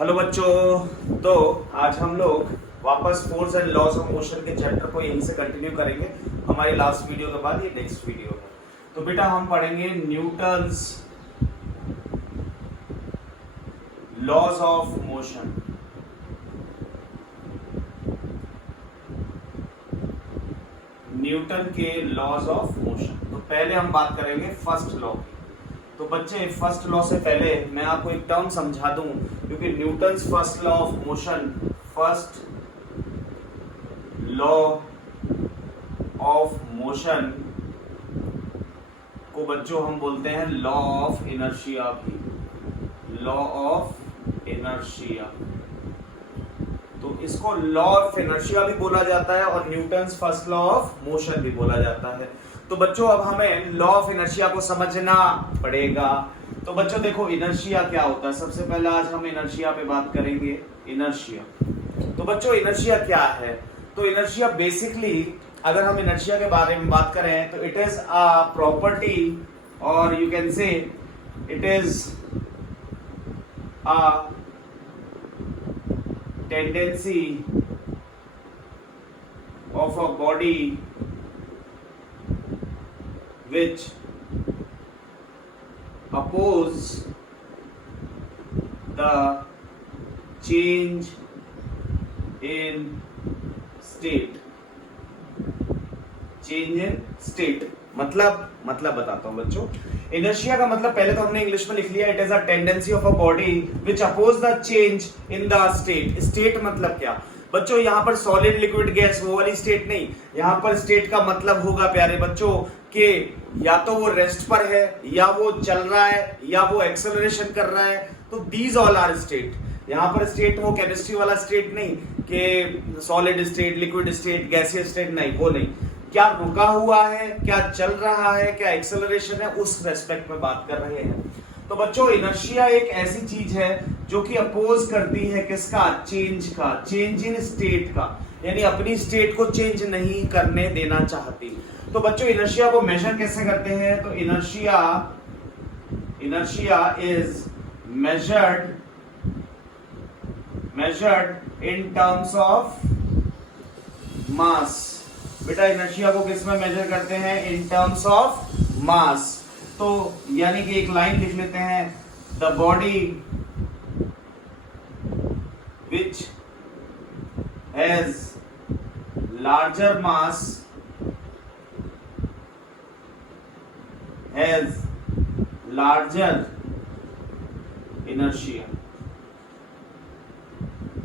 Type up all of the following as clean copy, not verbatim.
Hello बच्चों। तो आज हम लोग वापस force and laws of motion के चैप्टर को यहीं से कंटिन्यू करेंगे हमारी लास्ट वीडियो के बाद, ये नेक्स्ट वीडियो है। तो बेटा हम पढ़ेंगे Newton's laws of motion. Newton के लॉज ऑफ मोशन। तो पहले हम बात करेंगे फर्स्ट लॉ की। तो बच्चे फर्स्ट लॉ से पहले मैं आपको एक टर्म समझा दूं, क्योंकि Newton's first law of motion, first law of motion को बच्चों हम बोलते हैं लॉ ऑफ इनर्शिया भी, लॉ ऑफ इनर्शिया। तो इसको लॉ ऑफ इनर्शिया भी बोला जाता है और Newton's first law of motion भी बोला जाता है। तो बच्चों अब हमें लॉ ऑफ इनर्शिया को समझना पड़ेगा। तो बच्चों देखो इनर्शिया क्या होता है। सबसे पहले आज हम इनर्शिया पे बात करेंगे। इनर्शिया, तो बच्चों इनर्शिया क्या है? तो इनर्शिया बेसिकली अगर हम इनर्शिया के बारे में बात करें तो इट इज अ प्रॉपर्टी, और you can say it is a tendency of a body which oppose the change in state। change in state मतलब बताता हूं बच्चों। इनर्शिया का मतलब पहले तो हमने इंग्लिश में लिख लिया, it is a tendency of a body which oppose the change in the state. State मतलब क्या बच्चों? यहाँ पर सॉलिड लिक्विड गैस वो वाली स्टेट नहीं। यहाँ पर स्टेट का मतलब होगा प्यारे बच्चों कि या तो वो रेस्ट पर है, या वो चल रहा है, या वो एक्सेलरेशन कर रहा है। तो दीज ऑल आर स्टेट। यहाँ पर स्टेट वो केमिस्ट्री वाला स्टेट नहीं कि solid state, liquid state, gaseous state, नहीं, वो नहीं। क्या रुका हुआ है, क्या चल रहा है, क्या एक्सेलरेशन है, उस रेस्पेक्ट में बात कर रहे हैं। तो बच्चों इनर्शिया एक ऐसी चीज है जो कि अपोज करती है किसका? चेंज का, चेंज इन स्टेट का, यानी अपनी स्टेट को चेंज नहीं करने देना चाहती। तो बच्चों इनर्शिया को मेजर कैसे करते हैं? तो inertia is measured in terms of mass. बेटा इनर्शिया को किस में मेजर करते हैं? In terms of mass. तो यानी कि एक लाइन लिख लेते हैं, the body which has larger mass has larger inertia.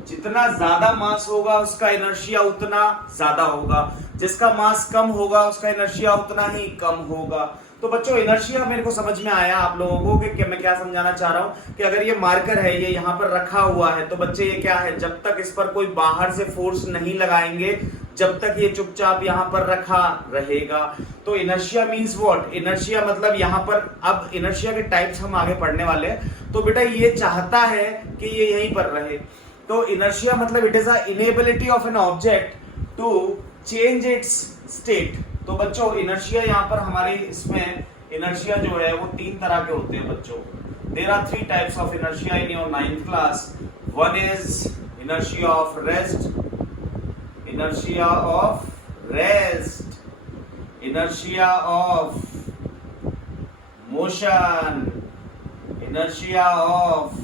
जितना ज्यादा मास होगा उसका इनर्शिया उतना ज्यादा होगा, जिसका मास कम होगा उसका इनर्शिया उतना ही कम होगा। तो बच्चों इनर्शिया मेरे को समझ में आया आप लोगों को कि मैं क्या समझाना चाह रहा हूं कि अगर ये मार्कर है, ये यहाँ पर रखा हुआ है, तो बच्चे ये क्या है, जब तक इस पर कोई बाहर से फोर्स नहीं लगाएंगे, जब तक ये चुपचाप यहाँ पर रखा रहेगा। तो इनर्शिया मींस व्हाट? इनर्शिया मतलब यहाँ पर, अब इनर्शिया के टाइप्स हम आगे पढ़ने वाले हैं। तो बेटा ये चाहता है कि ये यहीं पर रहे। तो इनर्शिया मतलब it is a inability of an object to change its state. तो बच्चों इनर्शिया यहाँ पर हमारे इसमें इनर्शिया जो है वो तीन तरह के होते हैं बच्चों। There are three types of inertia in your 9th class. One is inertia of rest, inertia of rest, inertia of motion, inertia of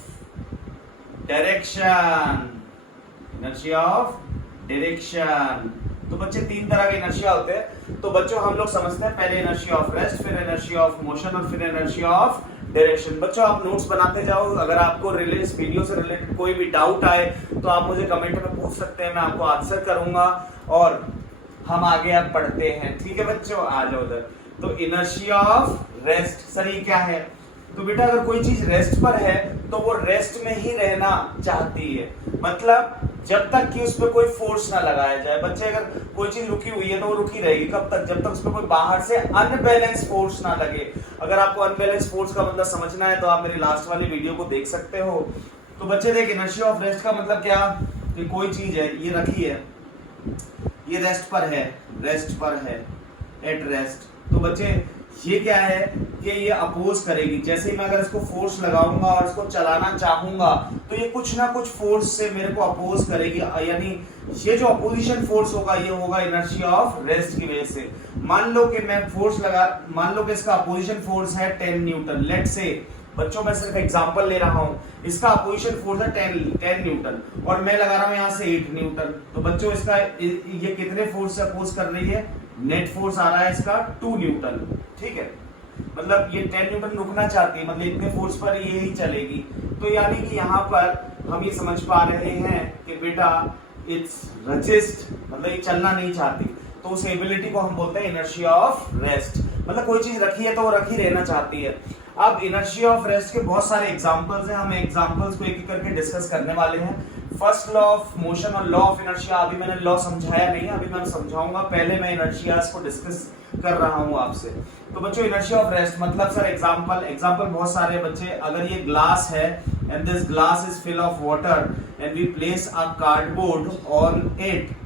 direction, inertia of direction. तो बच्चे तीन तरह के इनर्शिया होते हैं। तो बच्चों हम लोग समझते हैं पहले इनर्शिया ऑफ रेस्ट, फिर इनर्शिया ऑफ मोशन और फिर इनर्शिया ऑफ डायरेक्शन। बच्चों आप नोट्स बनाते जाओ। अगर आपको इस वीडियो से रिलेटेड कोई भी डाउट आए तो आप मुझे कमेंट में पूछ सकते हैं, मैं आपको आंसर करूंगा और हम आगे अब पढ़ते हैं। ठीक है बच्चों, आ जाओ उधर। तो इनर्शिया ऑफ रेस्ट, सर ये क्या है? तो बेटा अगर कोई चीज रेस्ट पर है तो वो रेस्ट में ही रहना चाहती है, मतलब जब तक कि उस पर कोई फोर्स ना लगाया जाए। बच्चे अगर कोई चीज रुकी हुई है तो वो रुकी रहेगी, कब तक? जब तक उस पर कोई बाहर से अनबैलेंस फोर्स ना लगे। अगर आपको अनबैलेंस फोर्स का मतलब समझना है तो आप मेरी लास्ट वाली वीडियो को देख सकते हो। तो बच्चे देख, इनर्शिया ऑफ रेस्ट का मतलब क्या? कि कोई चीज है, ये रखी है, ये रेस्ट पर है, एट रेस्ट। तो बच्चे ये क्या है कि ये अपोज करेगी। जैसे ही मैं अगर इसको फोर्स लगाऊंगा और इसको चलाना चाहूंगा तो ये कुछ ना कुछ फोर्स से मेरे को अपोज करेगी, यानी ये जो अपोजिशन फोर्स होगा ये होगा इनर्शिया ऑफ रेस्ट की वजह से। मान लो कि मैं फोर्स लगा, मान लो कि इसका अपोजिशन फोर्स है 10 न्यूटन। लेट से बच्चों मैं सिर्फ एग्जांपल ले रहा हूं, इसका अपोजिशन फोर्स है 10 न्यूटन और मैं लगा रहा हूं यहां से 8 न्यूटन। तो बच्चों इसका ये कितने फोर्स से अपोज कर रही है? नेट फोर्स आ रहा है इसका 2 न्यूटन। ठीक है, मतलब ये 10 न्यूटन रुकना चाहती है, मतलब इतने फोर्स पर ये ही चलेगी। तो यानी कि यहाँ पर हम ये समझ पा रहे हैं कि बेटा इट्स रजिस्ट, मतलब ये चलना नहीं चाहती, तो उस एबिलिटी को हम बोलते हैं इनर्शिया ऑफ रेस्ट। मतलब कोई चीज रखी है तो वो रखी रहना चाहती है। अब इनर्शिया ऑफ रेस्ट के बहुत सारे एग्जांपल्स हैं, हम एग्जांपल्स को एक एक करके डिस्कस करने वाले हैं। फर्स्ट लॉ ऑफ मोशन और लॉ ऑफ इनर्शिया, अभी मैंने लॉ समझाया नहीं, अभी मैं समझाऊंगा, पहले मैं इनर्शियाज को डिस्कस कर रहा हूं आपसे। तो बच्चों इनर्शिया ऑफ रेस्ट मतलब सर एग्जांपल बहुत सारे बच्चे, अगर ये ग्लास है and this glass is fill of water and we place a cardboard on it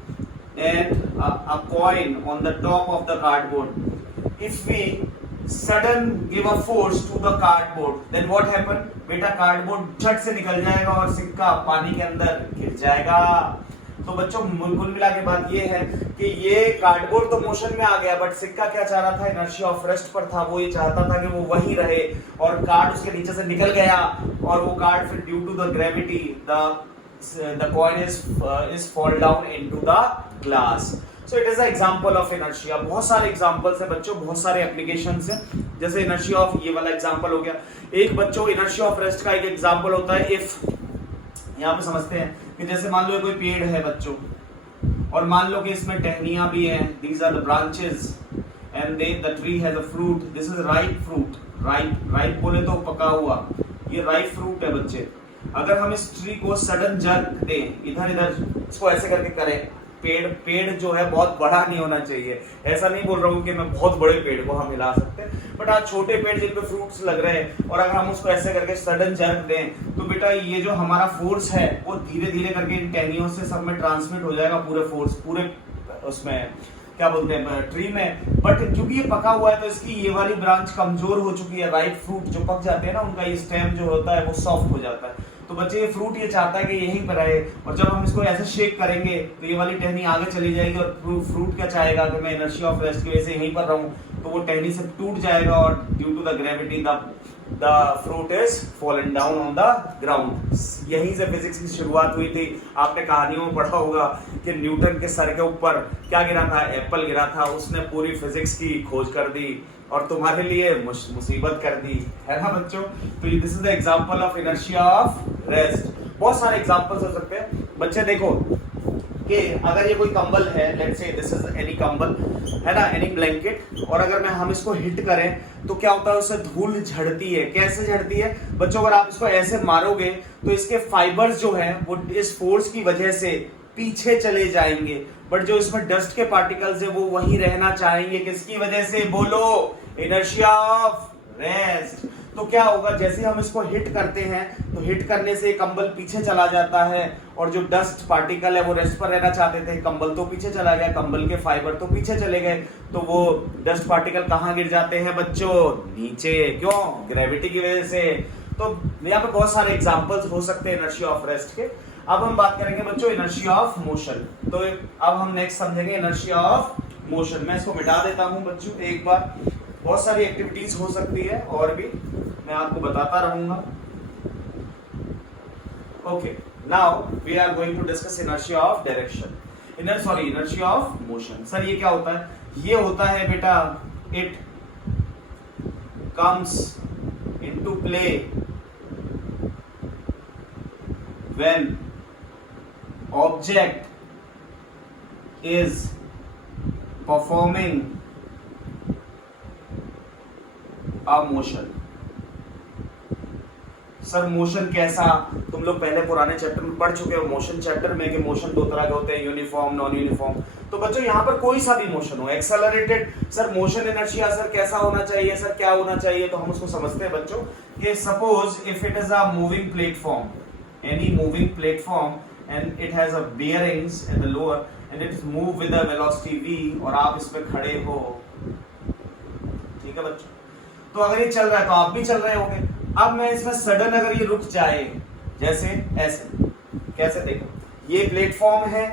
and a coin on the top of the cardboard. If we sudden give a force to the cardboard, then what happen? बेटा cardboard झट से निकल जाएगा और सिक्का पानी के अंदर गिर जाएगा। तो बच्चों कुल मिला के बात ये है कि ये कार्डबोर्ड तो मोशन में आ गया, बट सिक्का क्या चाह रहा था? इनर्शिया ऑफ रेस्ट पर था, वो ये चाहता था कि वो वहीं रहे और कार्ड उसके नीचे से निकल गया और वो कार्ड फिर due to the gravity the coin is fall down into the glass. So it is an example of inertia. बहुत सारे एग्जांपल्स हैं बच्चों, बहुत सारे एप्लीकेशंस हैं। जैसे इनर्शिया ऑफ, ये वाला एग्जांपल हो गया एक। बच्चों इनर्शिया ऑफ रेस्ट का एक एग्जांपल होता है इफ, यहाँ पे समझते हैं कि जैसे मान लो कोई पेड़ है बच्चों और मान लो कि इसमें टहनियां भी हैं, these are the branches and the tree has a fruit, this is ripe fruit, ripe बोले तो पका हुआ, ये ripe fruit है बच्चे। अगर हम इस ट्री को सडन जर्क दें, इधर इसको ऐसे करके करें, पेड़ जो है बहुत बड़ा नहीं होना चाहिए, ऐसा नहीं बोल रहा हूँ कि मैं बहुत बड़े पेड़ को हम हिला सकते हैं, बट आज छोटे पेड़ जिन पे फ्रूट्स लग रहे हैं और अगर हम उसको ऐसे करके सडन जर्क दें तो बेटा ये जो हमारा फोर्स है वो धीरे धीरे करके इन टहनियों से सब में ट्रांसमिट हो जाएगा, पूरे फोर्स पूरे उसमें क्या बोलते हैं ट्री में। बट क्योंकि ये पका हुआ है तो इसकी ये वाली ब्रांच कमजोर हो चुकी है। राइट फ्रूट जो पक जाते हैं ना, उनका ये स्टेम जो होता है वो सॉफ्ट हो जाता है। तो बच्चे ये फ्रूट ये चाहता है कि यहीं पर रहे और जब हम इसको ऐसे शेक करेंगे तो ये वाली टहनी आगे चली जाएगी और फ्रूट क्या चाहेगा कि मैं इनर्शिया ऑफ रेस्ट की वजह से यहीं पर रहूं, तो वो टहनी से टूट जाएगा और due to the gravity the fruit is fallen down on the ground. यहीं से फिजिक्स की शुरुआत हुई थी। आपने कहानियों में पढ़ा होगा कि न्यूटन के सर के ऊपर क्या गिरा था? एप्पल गिरा था। उसने पूरी फिजिक्स की खोज कर दी और तुम्हारे लिए मुसीबत कर दी, है ना बच्चों? तो this is the example of inertia of rest. बहुत सारे एग्जांपल्स हो सकते हैं बच्चे। देखो कि अगर ये कोई कंबल है, let's say this is any कंबल, है ना, एनी ब्लैंकेट, और अगर हम इसको हिट करें तो क्या होता है? उससे धूल झड़ती है। कैसे झड़ती है बच्चों? अगर आप इसको ऐसे मारोगे तो इसके फाइबर्स जो हैं वो इस फोर्स की वजह से पीछे चले जाएंगे, बट जो इसमें डस्ट के पार्टिकल्स है वो वहीं रहना चाहेंगे। किसकी वजह से? बोलो, इनर्शिया ऑफ रेस्ट। तो क्या होगा? जैसे हम इसको हिट करते हैं तो हिट करने से कंबल पीछे चला जाता है और जो डस्ट पार्टिकल है वो रेस्ट पर रहना चाहते थे, कंबल तो पीछे चला गया, कंबल के फाइबर तो पीछे चले गए, तो वो डस्ट पार्टिकल कहाँ गिर जाते हैं बच्चों? नीचे। क्यों? ग्रेविटी की वजह से। तो यहाँ पे बहुत सारे एग्जांपल्स हो सकते हैं इनर्शिया ऑफ रेस्ट के। अब हम बात करेंगे बच्चों इनर्शिया ऑफ मोशन। तो अब हम नेक्स्ट समझेंगे इनर्शिया ऑफ मोशन। मैं इसको मिटा देता हूं बच्चों एक बार। बहुत सारी एक्टिविटीज हो सकती है और भी, मैं आपको बताता रहूंगा। Okay, now we are going to discuss inertia of direction, inertia of motion. Sir ये क्या होता है? ये होता है बेटा, it comes into play when object is performing a motion। Sir motion कैसा? तुम लोग पहले पुराने चैप्टर में पढ़ चुके हो, मोशन चैप्टर में, कि मोशन दो तरह के होते हैं, यूनिफॉर्म, नॉन यूनिफॉर्म। तो बच्चों यहाँ पर कोई सा भी मोशन हो, accelerated, sir motion inertia sir कैसा होना चाहिए, सर क्या होना चाहिए? तो हम उसको समझते हैं बच्चों कि suppose if it is a moving platform, any moving platform and it has a bearings at the lower and it is move with a velocity v और आप इस पे खड़े हो, ठीक ठीक है बच्चों। तो अगर ये चल रहा है तो आप भी चल रहे होंगे। अब मैं इसमें सडन अगर ये रुक जाए, जैसे ऐसे, कैसे देखो, ये प्लेटफॉर्म है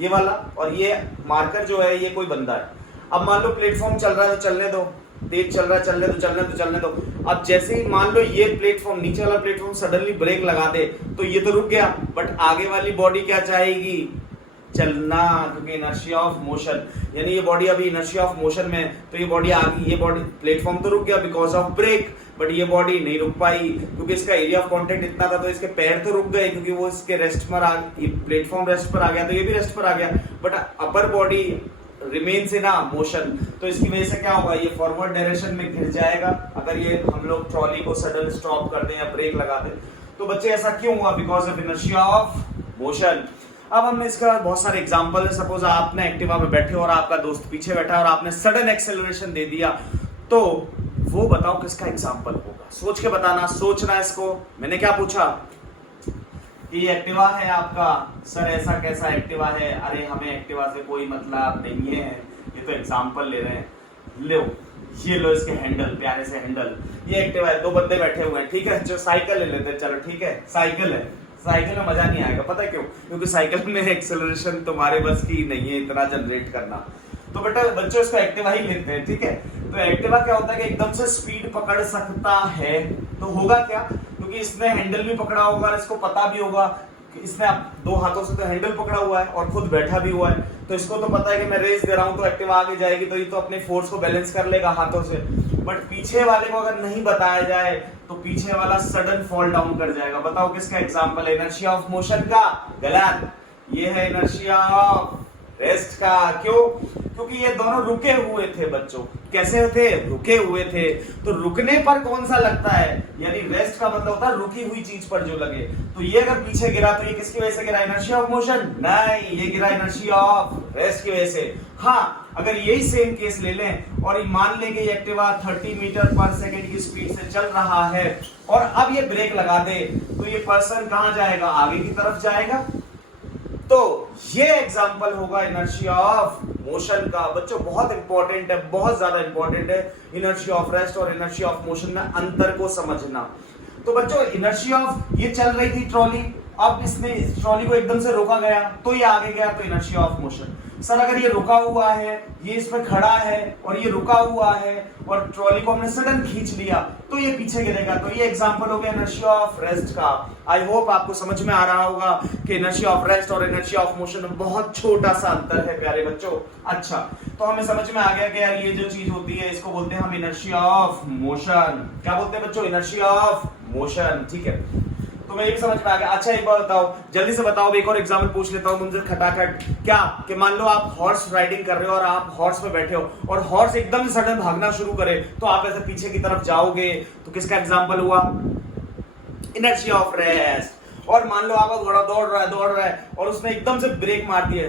ये वाला, और ये मार्कर जो है ये कोई बंदा है। अब मान लो प्लेटफॉर्म चल रहा है तो चलने दो, तेज चल रहा है चलने दो, चलने दो। अब जैसे ही मान लो ये प्लेटफॉर्म, नीचे वाला प्लेटफॉर्म सडनली ब्रेक लगा दे तो ये तो रुक गया, बट आगे वाली बॉडी क्या चाहेगी? चलना, क्योंकि इनर्शिया ऑफ मोशन, यानी ये बॉडी अभी इनर्शिया ऑफ मोशन में है, तो ये बॉडी आगे, ये बॉडी प्लेटफॉर्म तो रुक गया बिकॉज ऑफ ब्रेक, बट ये बॉडी नहीं रुक पाई क्योंकि इसका एरिया ऑफ कांटेक्ट इतना था, तो इसके पैर तो रुक गए क्योंकि वो इसके रेस्ट पर आ, प्लेटफॉर्म रेस्ट पर आ गया तो ये भी रेस्ट पर आ गया, but upper body remains in motion. तो इसकी वजह से क्या होगा? ये फॉरवर्ड डायरेक्शन में गिर जाएगा अगर ये हम लोग ट्रॉली को सडन स्टॉप कर दें या ब्रेक लगा दें। तो बच्चे ऐसा क्यों हुआ? Because of inertia of motion. अब हमने इसके बाद बहुत सारे एग्जांपल है। सपोज आपने एक्टिवा में बैठे और आपका दोस्त पीछे बैठा है और आपने सडन एक्सेलरेशन दे दिया, तो वो बताओ किसका एग्जांपल होगा? सोच के बताना, सोचना इसको। मैंने क्या पूछा कि एक्टिवा है आपका, सर ऐसा कैसा एक्टिवा है? अरे हमें एक्टिवा से कोई मतलब नहीं है, ये तो एग्जांपल ले रहे हैं। लो ये लो इसके हैंडल, प्यारे से हैंडल, ये एक्टिवा है, दो बंदे बैठे हुए हैं, ठीक है। जो साइकिल ले लेते हैं, चलो ठीक है, साइकिल है, साइकिल में मजा नहीं आएगा, पता है क्यों? क्योंकि साइकिल में एक्सेलरेशन तुम्हारे बस की नहीं है इतना जनरेट करना। तो बेटा बच्चों इसको एक्टिवा ही लेते हैं, ठीक है। तो एक्टिवा क्या होता है कि एकदम से स्पीड पकड़ सकता है, तो होगा क्या? क्योंकि इसने हैंडल भी पकड़ा होगा और इसको पता भी होगा कि इसने दो हाथों से तो हैंडल पकड़ा हुआ है और खुद बैठा भी हुआ है, तो इसको तो पता है कि मैं रेस दे रहा हूं तो एक्टिवा आगे जाएगी, तो ये तो अपने फोर्स को बैलेंस कर लेगा हाथों से। बट पीछे वाले को अगर नहीं बताया जाए तो पीछे वाला सडन फॉल डाउन कर जाएगा। बताओ किसका एग्जांपल है? इनर्शिया ऑफ मोशन का? गलत, ये है इनर्शिया ऑफ रेस्ट का। क्यों? क्योंकि ये दोनों रुके हुए थे बच्चों। कैसे थे? रुके हुए थे। तो रुकने पर कौन सा लगता है? यानी रेस्ट का मतलब होता है रुकी हुई चीज पर जो लगे। तो ये अगर पीछे गिरा तो ये किसकी वजह से गिरा? Inertia of motion? नहीं, ये गिरा इनर्शिया ऑफ रेस्ट की वजह से। हाँ, अगर यही सेम केस ले लें और मान लें कि ये एक्टिवा 30 मीटर पर सेकंड की स्पीड से चल रहा है और अब ये ब्रेक लगा दे, तो ये पर्सन कहां जाएगा? आगे की तरफ जाएगा। तो ये एग्जांपल होगा इनर्शिया ऑफ मोशन का। बच्चों बहुत इंपॉर्टेंट है, बहुत ज्यादा इंपॉर्टेंट है इनर्शिया ऑफ रेस्ट और इनर्शिया ऑफ मोशन में अंतर को समझना। तो बच्चों इनर्शिया ऑफ, ये चल रही थी ट्रॉली, अब इसने इस ट्रॉली को एकदम से रोका गया तो ये आगे गया, तो इनर्शिया ऑफ मोशन। सर अगर ये रुका हुआ है, ये इस पर खड़ा है और ये रुका हुआ है और ट्रॉली को हमने सडन खींच लिया तो ये पीछे गिरेगा, तो ये एग्जांपल हो गया इनर्शिया ऑफ रेस्ट का। आई होप आपको समझ में आ रहा होगा कि इनर्शिया ऑफ रेस्ट और इनर्शिया ऑफ मोशन में बहुत छोटा सा अंतर है प्यारे बच्चों। अच्छा, तो हमें समझ में आ गया कि यार ये जो चीज होती है इसको बोलते हैं हम इनर्शिया ऑफ मोशन। क्या बोलते हैं बच्चों? इनर्शिया ऑफ मोशन, ठीक है। तो मैं ये भी समझ में आ गया। अच्छा एक बार बताओ, जल्दी से बताओ, एक और एग्जांपल पूछ लेता हूं तुमसे खटाखट। क्या कि मान लो आप हॉर्स राइडिंग कर रहे हो और आप हॉर्स पे बैठे हो और हॉर्स एकदम से सडन भागना शुरू करे तो आप ऐसे पीछे की तरफ जाओगे, तो किसका एग्जांपल हुआ? Inertia of rest. और मान लो आपका घोड़ा दौड़ रहा है और उसने एकदम से ब्रेक मार दिया।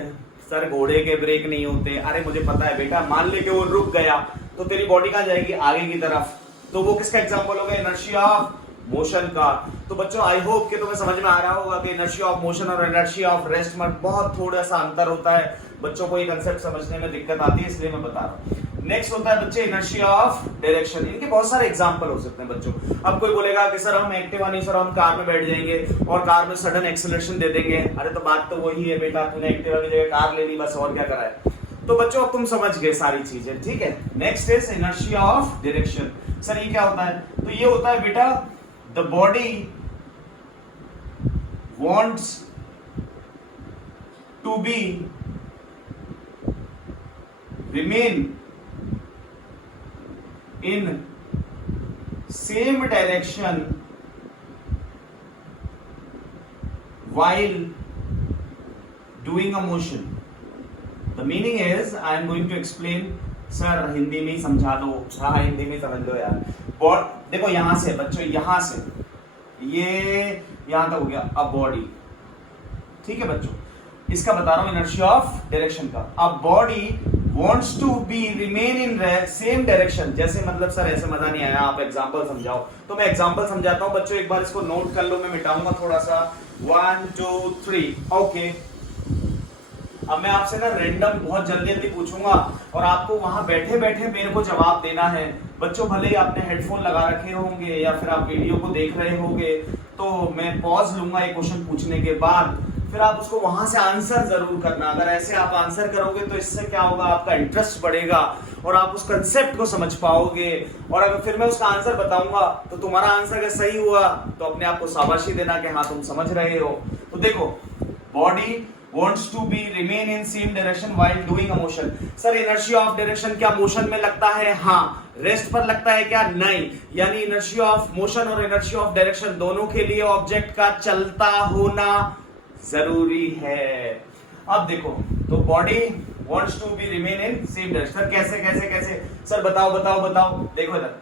सर घोड़े के ब्रेक नहीं होते। अरे मुझे पता है बेटा, मान ले कि वो रुक गया तो तेरी बॉडी कहां जाएगी? आगे की तरफ। तो वो किसका एग्जांपल होगा? इनर्शिया ऑफ मोशन का। तो बच्चों आई होप कि तुम्हें समझ में आ रहा होगा कि इनर्शिया ऑफ मोशन और इनर्शिया ऑफ रेस्ट में बहुत थोड़ा सा अंतर होता है। बच्चों को ये कंसेप्ट समझने में दिक्कत आती है, इसलिए मैं बता रहा हूं। नेक्स्ट होता है बच्चे इनर्शिया ऑफ डायरेक्शन। इनके बहुत सारे एग्जांपल हो सकते हैं बच्चों। अब कोई बोलेगा कि सर हम एक्टिवा नहीं, सर हम कार में बैठ जाएंगे और कार में सडन एक्सेलरेशन दे देंगे। अरे तो बात तो वही है बेटा, तूने एक्टिवा की जगह कार ले ली, बस और क्या करा है। तो बच्चों अब तुम समझ गए सारी चीजें, ठीक है। Next is inertia of direction. Sir ये क्या होता है? तो ये होता है बेटा the body wants to be remain in same direction while doing a motion. The meaning is I am going to explain. Sir Hindi में ही समझा दो। हाँ हिंदी में समझ लो यार। और देखो यहां से बच्चों, यहां से ये यहां तक हो गया अ बॉडी, ठीक है बच्चों। इसका बता रहा हूं इनर्शिया ऑफ डायरेक्शन का। A body wants to be remain in same direction। जैसे मतलब सर ऐसे मजा नहीं आया, आप एग्जांपल समझाओ। तो मैं एग्जांपल समझाता हूं बच्चों, एक बार इसको नोट कर लो, मैं मिटाऊंगा थोड़ा सा। 1 2 3 ओके। अब मैं आपसे ना रैंडम बहुत जल्दी जल्दी पूछूंगा और आपको वहां बैठे बैठे मेरे को जवाब देना है। बच्चों भले ही आपने हेडफोन लगा रखे होंगे या फिर आप वीडियो को देख रहे होंगे, तो मैं पॉज लूंगा एक क्वेश्चन पूछने के बाद, फिर आप उसको वहां से आंसर जरूर करना। अगर ऐसे आप आंसर करोगे तो इससे क्या होगा, आपका इंटरेस्ट बढ़ेगा और आप उस कंसेप्ट को समझ पाओगे। और अगर फिर मैं उसका आंसर बताऊंगा तो तुम्हारा आंसर अगर सही हुआ तो अपने आप को शाबाशी देना कि हाँ तुम समझ रहे हो। तो देखो, body wants to be remain in same direction while doing a motion। Sir inertia of direction क्या मोशन में लगता है? हाँ। रेस्ट पर लगता है क्या? नहीं। यानी inertia of motion और inertia of direction दोनों के लिए ऑब्जेक्ट का चलता होना जरूरी है। अब देखो, तो body wants to be remain in same direction। Sir कैसे कैसे कैसे? सर बताओ बताओ बताओ। देखो इधर,